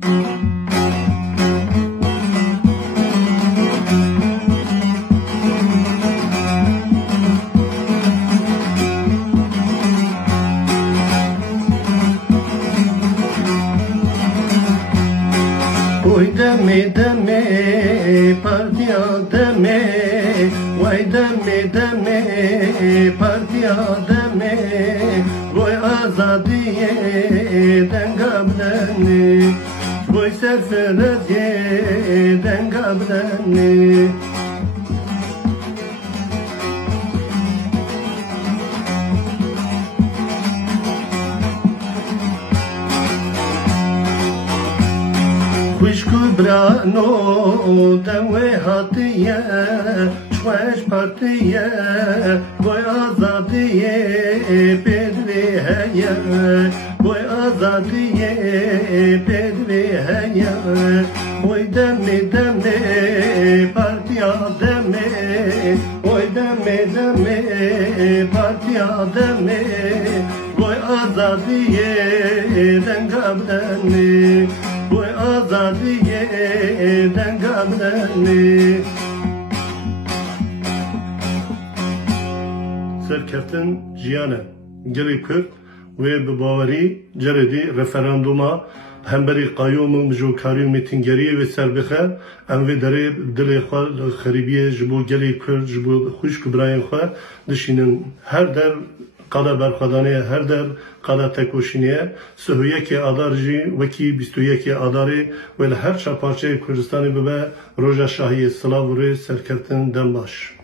Oy deme deme partiya deme, vay deme deme partiya deme, voy azadiye dengableni, voy serferediye dengableni. Kuşku brano dewe hatiye, çweş partiye, boy azadiye pedri heye, boy azadiye pedri heye, oy deme deme partiya deme, oy deme deme partiya deme, boy azadiye dengableni. Boy azadiye dengableni. Serkeftin ciyane gelip Kürt ve bibawari ceredi referanduma hemberi qayyum mjokari mitingeri ve serbixe em ve dere dile xwe xeribiye ji bo gelip Kürt ji bo xuşk birayên xwe dişînin her der qada berxwedanê her der qada tekoşîniye sihuyekê adar jî wekî 21 adarê ve li her çaparçeyê Kurdistanê bibe roja şahiyê silav rê serkeftin dem baş.